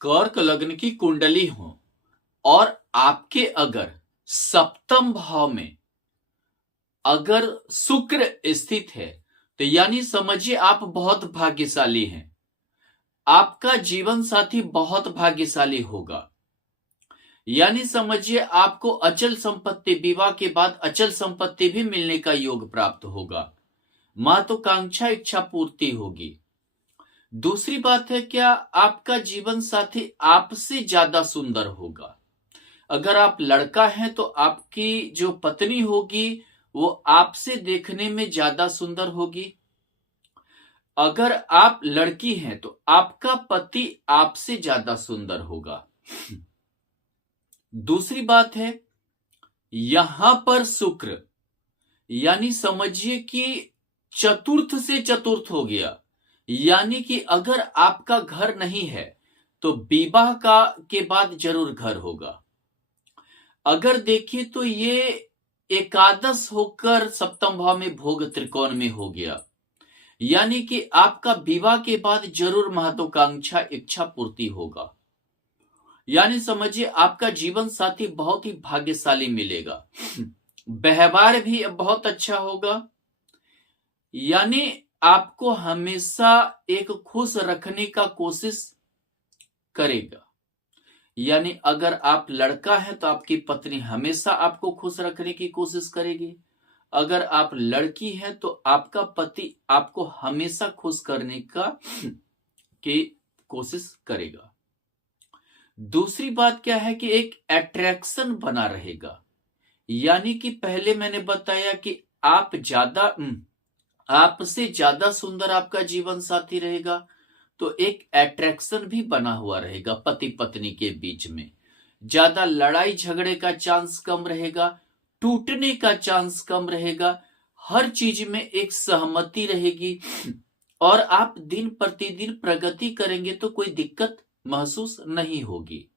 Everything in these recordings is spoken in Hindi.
कर्क लग्न की कुंडली हो और आपके अगर सप्तम भाव में अगर शुक्र स्थित है तो यानी समझिए आप बहुत भाग्यशाली हैं। आपका जीवन साथी बहुत भाग्यशाली होगा। यानी समझिए आपको अचल संपत्ति, विवाह के बाद अचल संपत्ति भी मिलने का योग प्राप्त होगा। महत्वाकांक्षा इच्छा पूर्ति होगी। दूसरी बात है, क्या आपका जीवन साथी आपसे ज्यादा सुंदर होगा। अगर आप लड़का हैं तो आपकी जो पत्नी होगी वो आपसे देखने में ज्यादा सुंदर होगी। अगर आप लड़की हैं तो आपका पति आपसे ज्यादा सुंदर होगा। दूसरी बात है, यहां पर शुक्र यानी समझिए कि चतुर्थ से चतुर्थ हो गया। यानी कि अगर आपका घर नहीं है तो विवाह का के बाद जरूर घर होगा। अगर देखिए तो ये एकादश होकर सप्तम भाव में भोग त्रिकोण में हो गया। यानी कि आपका विवाह के बाद जरूर महत्वाकांक्षा इच्छा पूर्ति होगा। यानी समझिए आपका जीवन साथी बहुत ही भाग्यशाली मिलेगा। व्यवहार भी बहुत अच्छा होगा। यानी आपको हमेशा एक खुश रखने का कोशिश करेगा। यानी अगर आप लड़का हैं तो आपकी पत्नी हमेशा आपको खुश रखने की कोशिश करेगी। अगर आप लड़की हैं तो आपका पति आपको हमेशा खुश करने की कोशिश करेगा। दूसरी बात क्या है कि एक अट्रैक्शन बना रहेगा। यानी कि पहले मैंने बताया कि आपसे ज्यादा सुंदर आपका जीवन साथी रहेगा तो एक अट्रैक्शन भी बना हुआ रहेगा। पति पत्नी के बीच में ज्यादा लड़ाई झगड़े का चांस कम रहेगा, टूटने का चांस कम रहेगा। हर चीज में एक सहमति रहेगी और आप दिन प्रतिदिन प्रगति करेंगे तो कोई दिक्कत महसूस नहीं होगी।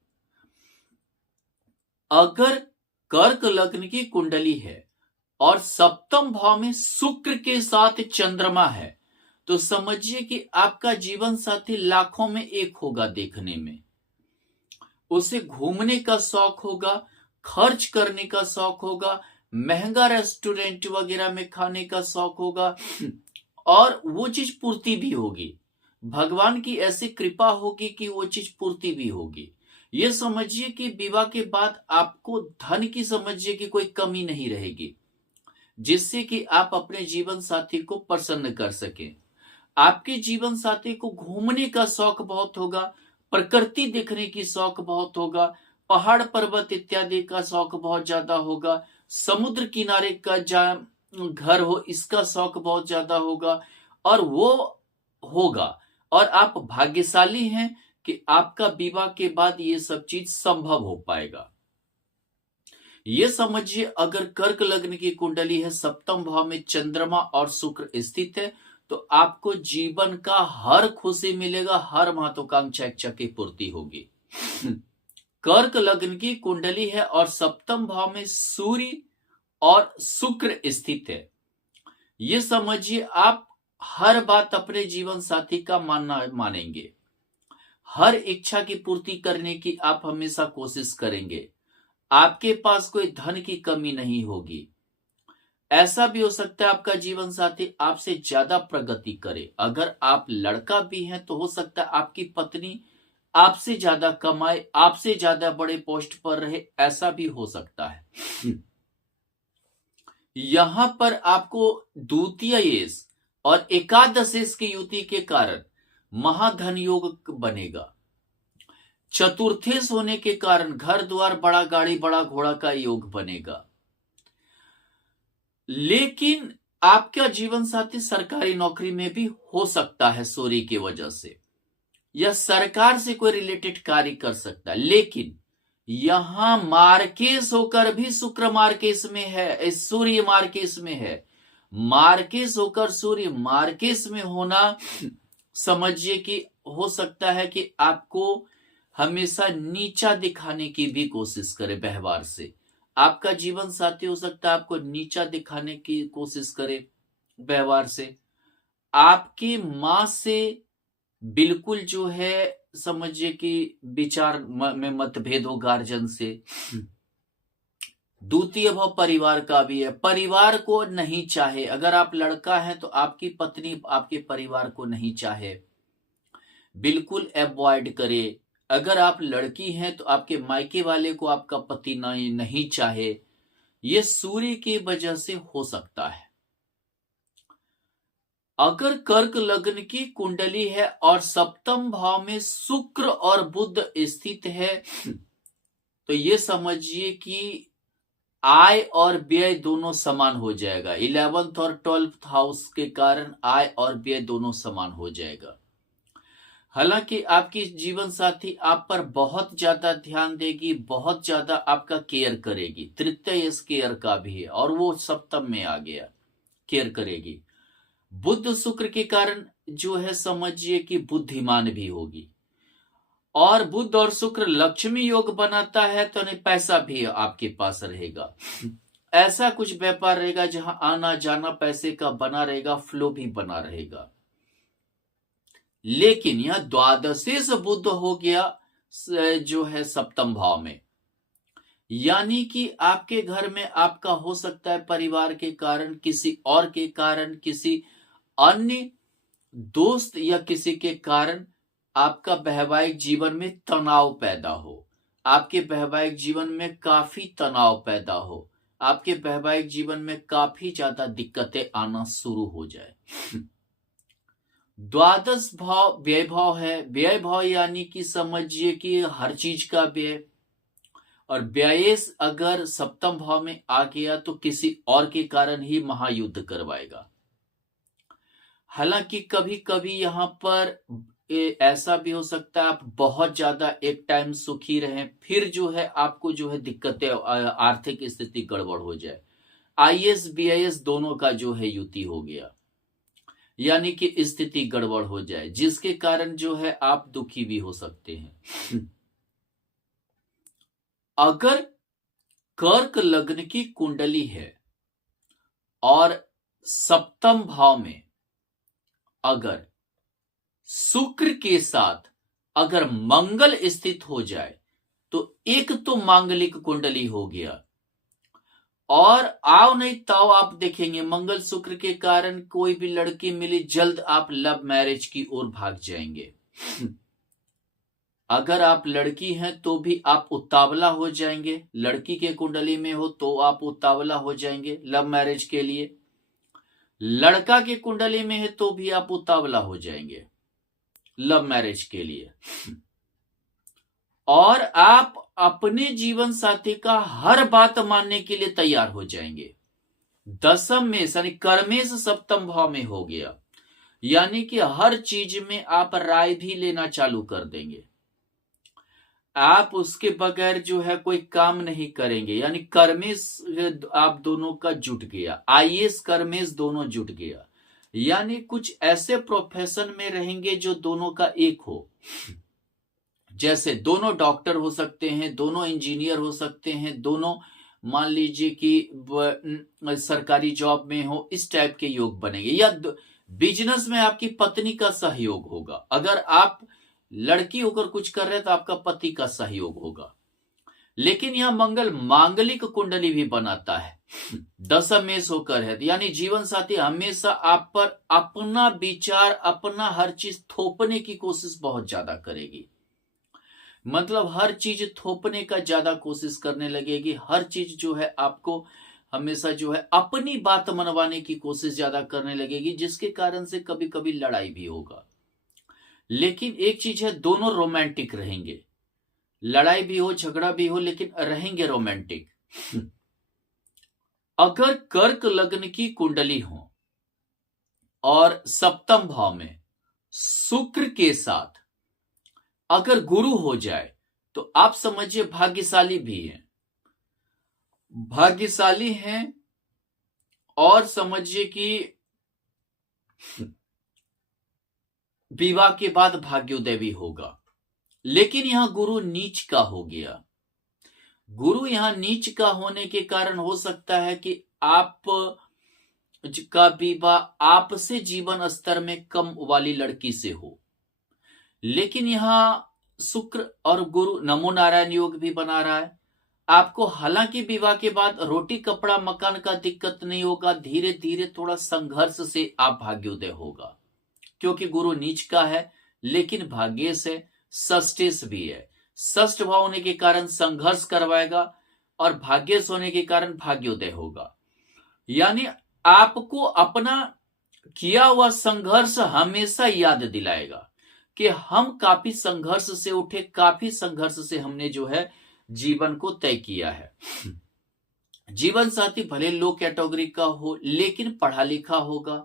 अगर कर्क लग्न की कुंडली है और सप्तम भाव में शुक्र के साथ चंद्रमा है तो समझिए कि आपका जीवन साथी लाखों में एक होगा देखने में। उसे घूमने का शौक होगा, खर्च करने का शौक होगा, महंगा रेस्टोरेंट वगैरह में खाने का शौक होगा और वो चीज पूर्ति भी होगी। भगवान की ऐसी कृपा होगी कि वो चीज पूर्ति भी होगी। ये समझिए कि विवाह के बाद आपको धन की समझिए कि कोई कमी नहीं रहेगी, जिससे कि आप अपने जीवन साथी को प्रसन्न कर सकें। आपके जीवन साथी को घूमने का शौक बहुत होगा, प्रकृति देखने की शौक बहुत होगा, पहाड़ पर्वत इत्यादि का शौक बहुत ज्यादा होगा, समुद्र किनारे का जहां घर हो इसका शौक बहुत ज्यादा होगा। और वो होगा और आप भाग्यशाली हैं कि आपका विवाह के बाद ये सब चीज संभव हो पाएगा। ये समझिए अगर कर्क लग्न की कुंडली है, सप्तम भाव में चंद्रमा और शुक्र स्थित है तो आपको जीवन का हर खुशी मिलेगा, हर महत्वाकांक्षा इच्छा की पूर्ति होगी। कर्क लग्न की कुंडली है और सप्तम भाव में सूर्य और शुक्र स्थित है। ये समझिए आप हर बात अपने जीवन साथी का मानेंगे, हर इच्छा की पूर्ति करने की आप हमेशा कोशिश करेंगे। आपके पास कोई धन की कमी नहीं होगी। ऐसा भी हो सकता है आपका जीवन साथी आपसे ज्यादा प्रगति करे। अगर आप लड़का भी हैं तो हो सकता है आपकी पत्नी आपसे ज्यादा कमाए, आपसे ज्यादा बड़े पोस्ट पर रहे, ऐसा भी हो सकता है। यहां पर आपको द्वितीय और एकादशेश की युति के कारण महाधन योग बनेगा। चतुर्थेश होने के कारण घर द्वार बड़ा गाड़ी बड़ा घोड़ा का योग बनेगा। लेकिन आपका जीवन साथी सरकारी नौकरी में भी हो सकता है सूर्य की वजह से, या सरकार से कोई रिलेटेड कार्य कर सकता है। लेकिन यहां मार्केस होकर भी शुक्र मार्केस में है, सूर्य मार्केस में है। मार्केस होकर सूर्य मार्केस में होना समझिए कि हो सकता है कि आपको हमेशा नीचा दिखाने की भी कोशिश करे व्यवहार से। आपका जीवन साथी हो सकता है आपको नीचा दिखाने की कोशिश करे व्यवहार से। आपकी मां से बिल्कुल जो है समझिए कि विचार में मतभेद हो गार्जियन से। द्वितीय भाव परिवार का भी है, परिवार को नहीं चाहे। अगर आप लड़का है तो आपकी पत्नी आपके परिवार को नहीं चाहे, बिल्कुल अवॉइड करे। अगर आप लड़की हैं तो आपके मायके वाले को आपका पति नहीं चाहे। ये सूर्य की वजह से हो सकता है। अगर कर्क लग्न की कुंडली है और सप्तम भाव में शुक्र और बुध स्थित है तो ये समझिए कि आय और व्यय दोनों समान हो जाएगा। 11th और 12th हाउस के कारण आय और व्यय दोनों समान हो जाएगा। हालांकि आपकी जीवन साथी आप पर बहुत ज्यादा ध्यान देगी, बहुत ज्यादा आपका केयर करेगी। तृतीय इस केयर का भी है और वो सप्तम में आ गया, केयर करेगी। बुध शुक्र के कारण जो है समझिए कि बुद्धिमान भी होगी। और बुध और शुक्र लक्ष्मी योग बनाता है तो नहीं, पैसा भी आपके पास रहेगा। ऐसा कुछ व्यापार रहेगा जहां आना जाना पैसे का बना रहेगा, फ्लो भी बना रहेगा। लेकिन यह द्वादशी से बुध हो गया जो है सप्तम भाव में, यानी कि आपके घर में आपका हो सकता है परिवार के कारण, किसी और के कारण, किसी अन्य दोस्त या किसी के कारण आपका वैवाहिक जीवन में तनाव पैदा हो, आपके वैवाहिक जीवन में काफी तनाव पैदा हो, आपके वैवाहिक जीवन में काफी ज्यादा दिक्कतें आना शुरू हो जाए। द्वादश भाव व्यय भाव है। व्यय भाव यानी कि समझिए कि हर चीज का व्यय, और व्ययेश अगर सप्तम भाव में आ गया तो किसी और के कारण ही महायुद्ध करवाएगा। हालांकि कभी कभी यहां पर ऐसा भी हो सकता है आप बहुत ज्यादा एक टाइम सुखी रहें, फिर जो है आपको जो है दिक्कतें, आर्थिक स्थिति गड़बड़ हो जाए। आईएएस बीआईएस दोनों का जो है युति हो गया, यानी कि स्थिति गड़बड़ हो जाए, जिसके कारण जो है आप दुखी भी हो सकते हैं। अगर कर्क लग्न की कुंडली है और सप्तम भाव में अगर शुक्र के साथ अगर मंगल स्थित हो जाए तो एक तो मांगलिक कुंडली हो गया, और आओ नहीं ताओ आप देखेंगे मंगल शुक्र के कारण कोई भी लड़की मिली जल्द आप लव मैरिज की ओर भाग जाएंगे। अगर आप लड़की हैं तो भी आप उतावला हो जाएंगे, लड़की के कुंडली में हो तो आप उतावला हो जाएंगे लव मैरिज के लिए। लड़का के कुंडली में है तो भी आप उतावला हो जाएंगे लव मैरिज के लिए। और आप अपने जीवन साथी का हर बात मानने के लिए तैयार हो जाएंगे। दसम में यानी कर्मेश सप्तम भाव में हो गया, यानी कि हर चीज में आप राय भी लेना चालू कर देंगे। आप उसके बगैर जो है कोई काम नहीं करेंगे, यानी कर्मेश आप दोनों का जुट गया, आईएएस कर्मेश दोनों जुट गया। यानी कुछ ऐसे प्रोफेशन में रहेंगे जो दोनों का एक हो, जैसे दोनों डॉक्टर हो सकते हैं, दोनों इंजीनियर हो सकते हैं, दोनों मान लीजिए कि सरकारी जॉब में हो, इस टाइप के योग बनेंगे। या बिजनेस में आपकी पत्नी का सहयोग होगा, अगर आप लड़की होकर कुछ कर रहे हैं तो आपका पति का सहयोग होगा। लेकिन यह मंगल मांगलिक कुंडली भी बनाता है, दशमेश होकर है, यानी जीवन साथी हमेशा आप पर अपना विचार, अपना हर चीज थोपने की कोशिश बहुत ज्यादा करेगी। मतलब हर चीज थोपने का ज्यादा कोशिश करने लगेगी, हर चीज जो है आपको हमेशा जो है अपनी बात मनवाने की कोशिश ज्यादा करने लगेगी, जिसके कारण से कभी कभी लड़ाई भी होगा। लेकिन एक चीज है, दोनों रोमांटिक रहेंगे, लड़ाई भी हो झगड़ा भी हो लेकिन रहेंगे रोमांटिक। अगर कर्क लग्न की कुंडली हो और सप्तम भाव में शुक्र के साथ अगर गुरु हो जाए तो आप समझिए भाग्यशाली भी हैं, भाग्यशाली हैं। और समझिए कि विवाह के बाद भाग्योदय भी होगा। लेकिन यहां गुरु नीच का हो गया। गुरु यहां नीच का होने के कारण हो सकता है कि आप का विवाह आपसे जीवन स्तर में कम वाली लड़की से हो। लेकिन यहां शुक्र और गुरु नमो नारायण योग भी बना रहा है। आपको हालांकि विवाह के बाद रोटी कपड़ा मकान का दिक्कत नहीं होगा, धीरे धीरे थोड़ा संघर्ष से आप भाग्योदय होगा, क्योंकि गुरु नीच का है लेकिन भाग्य से षष्ठेश भी है। षष्ठ भाव होने के कारण संघर्ष करवाएगा और भाग्येश होने के कारण भाग्योदय होगा। यानी आपको अपना किया हुआ संघर्ष हमेशा याद दिलाएगा कि हम काफी संघर्ष से उठे, काफी संघर्ष से हमने जो है जीवन को तय किया है। जीवन साथी भले लो कैटेगरी का हो लेकिन पढ़ा लिखा होगा,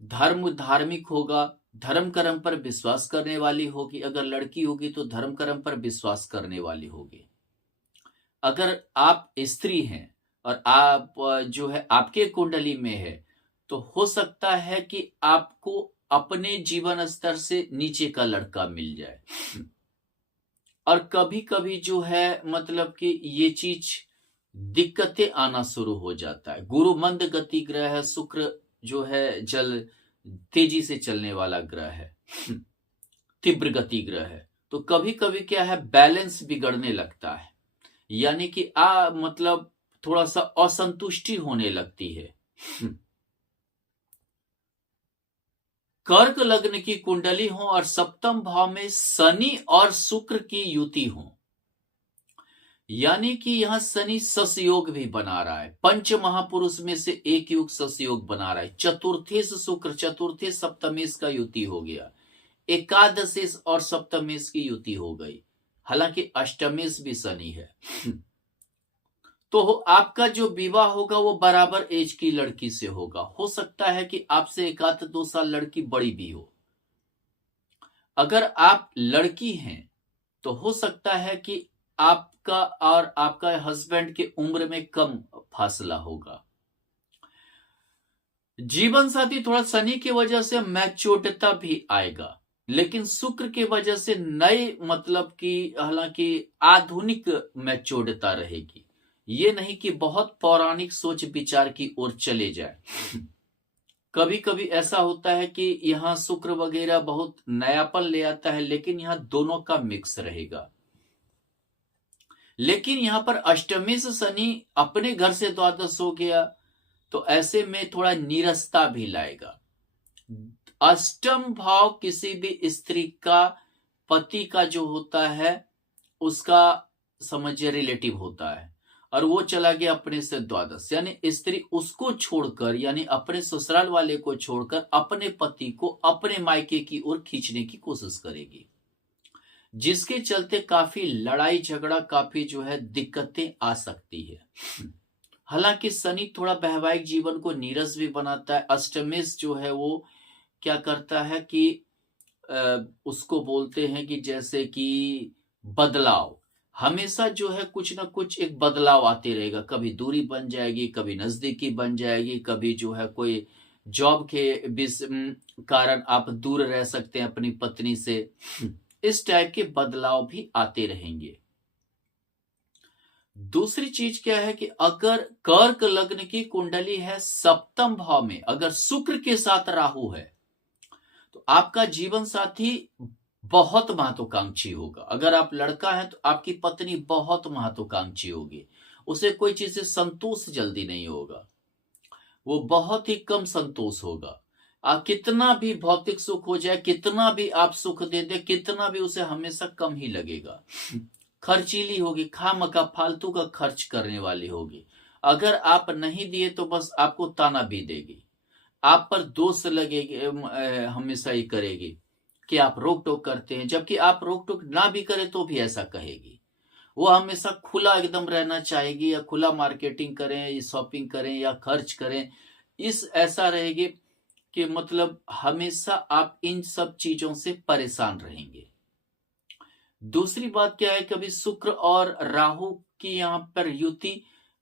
धार्मिक होगा, धर्म कर्म पर विश्वास करने वाली होगी। अगर लड़की होगी तो धर्म कर्म पर विश्वास करने वाली होगी। अगर आप स्त्री हैं और आप जो है आपके कुंडली में है तो हो सकता है कि आपको अपने जीवन स्तर से नीचे का लड़का मिल जाए। और कभी कभी जो है मतलब कि ये चीज दिक्कतें आना शुरू हो जाता है। गुरु मंद गति ग्रह है, शुक्र जो है जल तेजी से चलने वाला ग्रह है, तीव्र गति ग्रह है, तो कभी कभी क्या है बैलेंस बिगड़ने लगता है, यानी कि मतलब थोड़ा सा असंतुष्टि होने लगती है। कर्क लग्न की कुंडली हो और सप्तम भाव में शनि और शुक्र की युति हो, यानी कि यहां शनि ससयोग भी बना रहा है। पंच महापुरुष में से एक युग ससयोग बना रहा है। चतुर्थेश शुक्र, चतुर्थेश सप्तमेश का युति हो गया, एकादशेश और सप्तमेश की युति हो गई, हालांकि अष्टमेश भी शनि है। तो आपका जो विवाह होगा वो बराबर एज की लड़की से होगा। हो सकता है कि आपसे 1-2 साल लड़की बड़ी भी हो। अगर आप लड़की हैं तो हो सकता है कि आपका और आपका हस्बैंड के उम्र में कम फासला होगा। जीवन साथी थोड़ा शनि की वजह से मैच्योरिटी भी आएगा, लेकिन शुक्र की वजह से नए मतलब कि हालांकि आधुनिक मैच्योरिटी रहेगी। ये नहीं कि बहुत पौराणिक सोच विचार की ओर चले जाए। कभी कभी ऐसा होता है कि यहाँ शुक्र वगैरह बहुत नयापन ले आता है, लेकिन यहाँ दोनों का मिक्स रहेगा। लेकिन यहाँ पर अष्टमेश शनि अपने घर से द्वादश हो गया तो ऐसे में थोड़ा नीरसता भी लाएगा। अष्टम भाव किसी भी स्त्री का पति का जो होता है उसका समझिए रिलेटिव होता है, और वो चला गया अपने से द्वादश, यानी स्त्री उसको छोड़कर यानी अपने ससुराल वाले को छोड़कर अपने पति को अपने मायके की ओर खींचने की कोशिश करेगी, जिसके चलते काफी लड़ाई झगड़ा, काफी जो है दिक्कतें आ सकती है। हालांकि शनि थोड़ा वैवाहिक जीवन को नीरस भी बनाता है। अष्टमेश जो है वो क्या करता है कि उसको बोलते हैं कि जैसे कि बदलाव, हमेशा जो है कुछ ना कुछ एक बदलाव आते रहेगा। कभी दूरी बन जाएगी, कभी नजदीकी बन जाएगी, कभी जो है कोई जॉब के कारण आप दूर रह सकते हैं अपनी पत्नी से। इस टाइप के बदलाव भी आते रहेंगे। दूसरी चीज क्या है कि अगर कर्क लग्न की कुंडली है, सप्तम भाव में अगर शुक्र के साथ राहु है तो आपका जीवन साथी बहुत महत्वाकांक्षी होगा। अगर आप लड़का है तो आपकी पत्नी बहुत महत्वाकांक्षी होगी, उसे कोई चीज से संतोष जल्दी नहीं होगा, वो बहुत ही कम संतोष होगा। आप कितना भी भौतिक सुख हो जाए, कितना भी आप सुख दे दे, कितना भी उसे हमेशा कम ही लगेगा। खर्चीली होगी, खामखा फालतू का खर्च करने वाली होगी। अगर आप नहीं दिए तो बस आपको ताना भी देगी, आप पर दोष लगेगी, हमेशा ही करेगी कि आप रोक टोक करते हैं, जबकि आप रोक टोक ना भी करें तो भी ऐसा कहेगी। वो हमेशा खुला एकदम रहना चाहेगी, या खुला मार्केटिंग करें या शॉपिंग करें या खर्च करें, इस ऐसा रहेगी कि मतलब हमेशा आप इन सब चीजों से परेशान रहेंगे। दूसरी बात क्या है, कभी शुक्र और राहु की यहां पर युति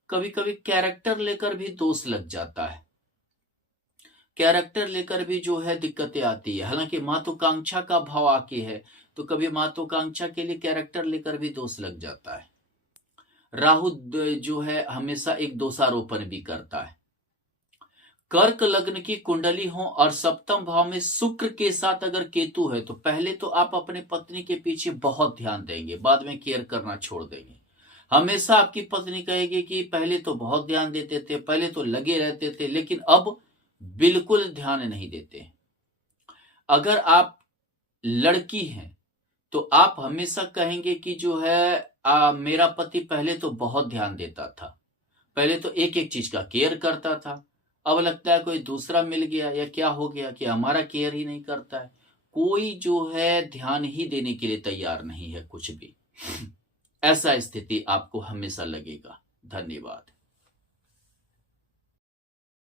कभी कभी कैरेक्टर लेकर भी दोष लग जाता है, कैरेक्टर लेकर भी जो है दिक्कतें आती है। हालांकि महत्वाकांक्षा का भाव आके है तो कभी महत्वाकांक्षा के लिए कैरेक्टर लेकर भी दोष लग जाता है। राहु जो है हमेशा एक दोषारोपण भी करता है। कर्क लग्न की कुंडली हो और सप्तम भाव में शुक्र के साथ अगर केतु है तो पहले तो आप अपने पत्नी के पीछे बहुत ध्यान देंगे, बाद में केयर करना छोड़ देंगे। हमेशा आपकी पत्नी कहेगी कि पहले तो बहुत ध्यान देते थे, पहले तो लगे रहते थे, लेकिन अब बिल्कुल ध्यान नहीं देते। अगर आप लड़की हैं तो आप हमेशा कहेंगे कि जो है मेरा पति पहले तो बहुत ध्यान देता था, पहले तो एक एक चीज का केयर करता था, अब लगता है कोई दूसरा मिल गया या क्या हो गया कि हमारा केयर ही नहीं करता है। कोई जो है ध्यान ही देने के लिए तैयार नहीं है कुछ भी। ऐसा स्थिति आपको हमेशा लगेगा। धन्यवाद।